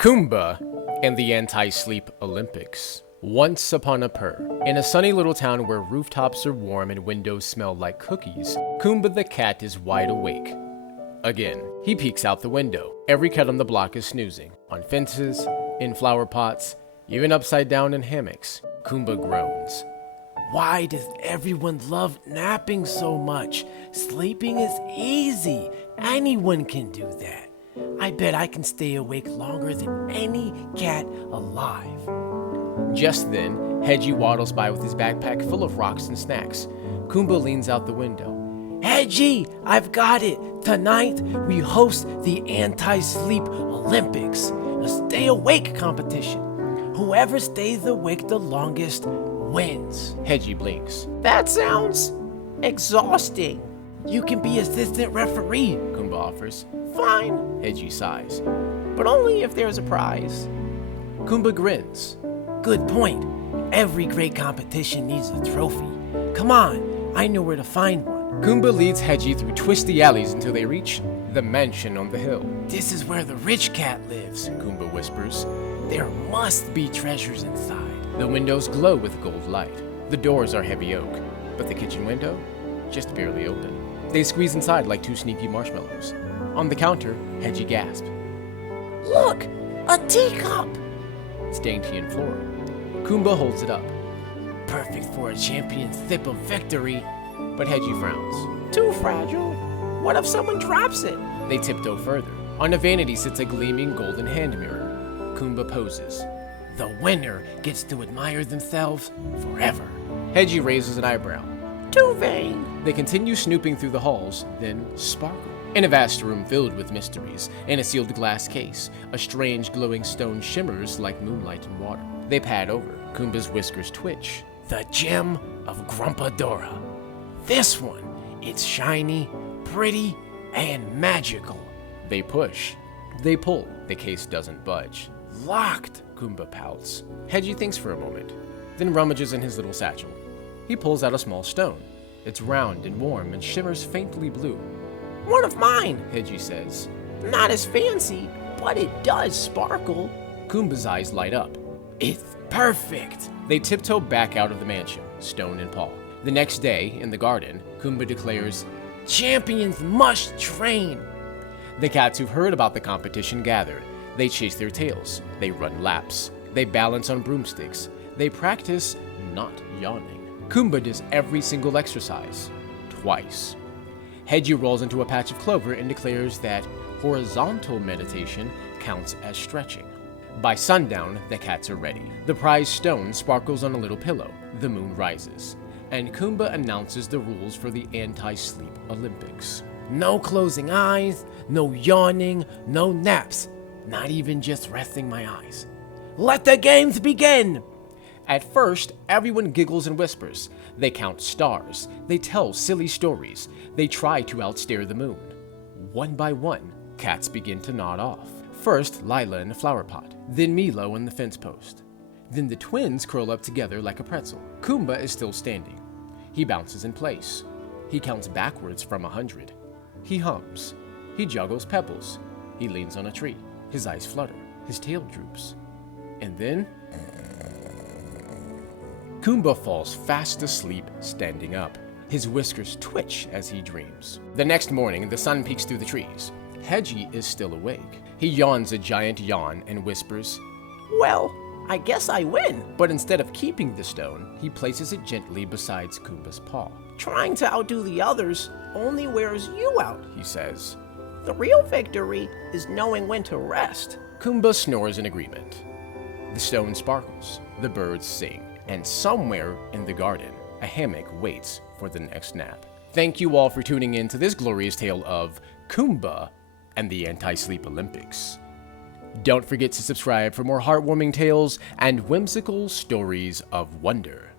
Kumba and the Anti-Sleep Olympics. Once upon a Purr, in a sunny little town where rooftops are warm and windows smell like cookies, Kumba the cat is wide awake. Again, he peeks out the window. Every cat on the block is snoozing, on fences, in flower pots, even upside down in hammocks. Kumba groans. Why does everyone love napping so much? Sleeping is easy. Anyone can do that. I bet I can stay awake longer than any cat alive. Just then, Hedgy waddles by with his backpack full of rocks and snacks. Kumba leans out the window. Hedgy, I've got it. Tonight, we host the Anti-Sleep Olympics, a stay awake competition. Whoever stays awake the longest wins. Hedgy blinks. That sounds exhausting. You can be assistant referee, Kumba offers. Fine, Hedgy sighs, but only if there's a prize. Kumba grins. Good point. Every great competition needs a trophy. Come on, I know where to find one. Kumba leads Hedgy through twisty alleys until they reach the mansion on the hill. This is where the rich cat lives, Kumba whispers. There must be treasures inside. The windows glow with gold light. The doors are heavy oak, but the kitchen window, just barely open. They squeeze inside like two sneaky marshmallows. On the counter, Hedgy gasps. Look, a teacup! It's dainty and floral. Kumba holds it up. Perfect for a champion's sip of victory. But Hedgy frowns. Too fragile. What if someone drops it? They tiptoe further. On a vanity sits a gleaming golden hand mirror. Kumba poses. The winner gets to admire themselves forever. Hedgy raises an eyebrow. Too vain. They continue snooping through the halls, then sparkle. In a vast room filled with mysteries, in a sealed glass case, a strange glowing stone shimmers like moonlight in water. They pad over. Kumba's whiskers twitch. The gem of Grumpadora. This one, it's shiny, pretty, and magical. They push. They pull. The case doesn't budge. Locked, Kumba pouts. Hedgy thinks for a moment, then rummages in his little satchel. He pulls out a small stone. It's round and warm and shimmers faintly blue. One of mine, Hedgy says. Not as fancy, but it does sparkle. Kumba's eyes light up. It's perfect. They tiptoe back out of the mansion, stone in paw. The next day, in the garden, Kumba declares, Champions must train. The cats who've heard about the competition gather. They chase their tails. They run laps. They balance on broomsticks. They practice not yawning. Kumba does every single exercise, twice. Hedgy rolls into a patch of clover and declares that horizontal meditation counts as stretching. By sundown, the cats are ready. The prize stone sparkles on a little pillow. The moon rises. And Kumba announces the rules for the Anti-Sleep Olympics. No closing eyes, no yawning, no naps. Not even just resting my eyes. Let the games begin! At first, everyone giggles and whispers. They count stars. They tell silly stories. They try to outstare the moon. One by one, cats begin to nod off. First, Lila in the flower pot, then Milo in the fence post. Then the twins curl up together like a pretzel. Kumba is still standing. He bounces in place. He counts backwards from 100. He hums. He juggles pebbles. He leans on a tree. His eyes flutter. His tail droops. And then Kumba falls fast asleep, standing up. His whiskers twitch as he dreams. The next morning, the sun peeks through the trees. Hedgy is still awake. He yawns a giant yawn and whispers, Well, I guess I win. But instead of keeping the stone, he places it gently beside Kumba's paw. Trying to outdo the others only wears you out, he says. The real victory is knowing when to rest. Kumba snores in agreement. The stone sparkles. The birds sing. And somewhere in the garden, a hammock waits for the next nap. Thank you all for tuning in to this glorious tale of Kumba and the Anti-Sleep Olympics. Don't forget to subscribe for more heartwarming tales and whimsical stories of wonder.